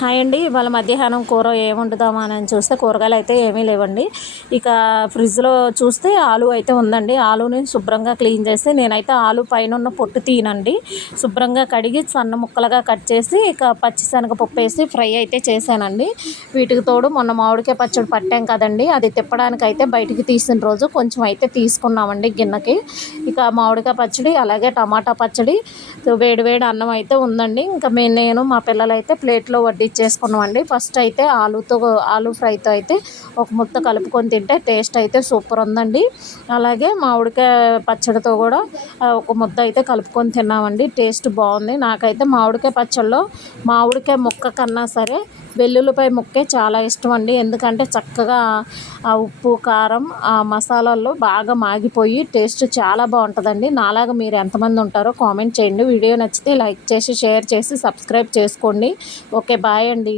Hi అండి. ఇవాళ మధ్యాహ్నం కూర ఏం వండుదామా అని చూస్తే కూరగాయలు అయితే ఏమీ లేవండి. ఇక ఫ్రిడ్జ్లో చూస్తే ఆలు అయితే ఉందండి. ఆలుని శుభ్రంగా క్లీన్ చేసి, నేనైతే ఆలు పైన ఉన్న పొట్టు తీయనండి, శుభ్రంగా కడిగి సన్న ముక్కలుగా కట్ చేసి ఇక పచ్చిశనగపప్పు వేసి ఫ్రై అయితే చేశానండి. వీటికి తోడు మొన్న మామిడికాయ పచ్చడి పట్టాం కదండి, అది తిప్పడానికి అయితే బయటికి తీసిన రోజు కొంచెం అయితే తీసుకున్నామండి గిన్నెకి. ఇక మామిడికాయ పచ్చడి, అలాగే టమాటా పచ్చడి, వేడి వేడి అన్నం అయితే ఉందండి. ఇంకా నేను మా పిల్లలైతే ప్లేట్లో వడ్డించేసుకున్నామండి. ఫస్ట్ అయితే ఆలు ఫ్రైతో అయితే ఒక ముద్ద కలుపుకొని తింటే టేస్ట్ అయితే సూపర్ ఉందండి. అలాగే మామిడికాయ పచ్చడితో కూడా ఒక ముద్ద అయితే కలుపుకొని తిన్నామండి. టేస్ట్ బాగుంది. నాకైతే మామిడికాయ పచ్చడిలో మామిడికాయ ముక్క కన్నా సరే వెల్లుల్లిపాయ ముక్కే చాలా ఇష్టం అండి. ఎందుకంటే చక్కగా ఆ ఉప్పు, కారం, ఆ మసాలాల్లో బాగా మాగిపోయి టేస్ట్ చాలా బాగుంటుందండి. నాలాగా మీరు ఎంతమంది ఉంటారో కామెంట్ చేయండి. వీడియో నచ్చితే లైక్ చేసి, షేర్ చేసి, సబ్స్క్రైబ్ చేసుకోండి. ఓకే, బాయ్ అండి.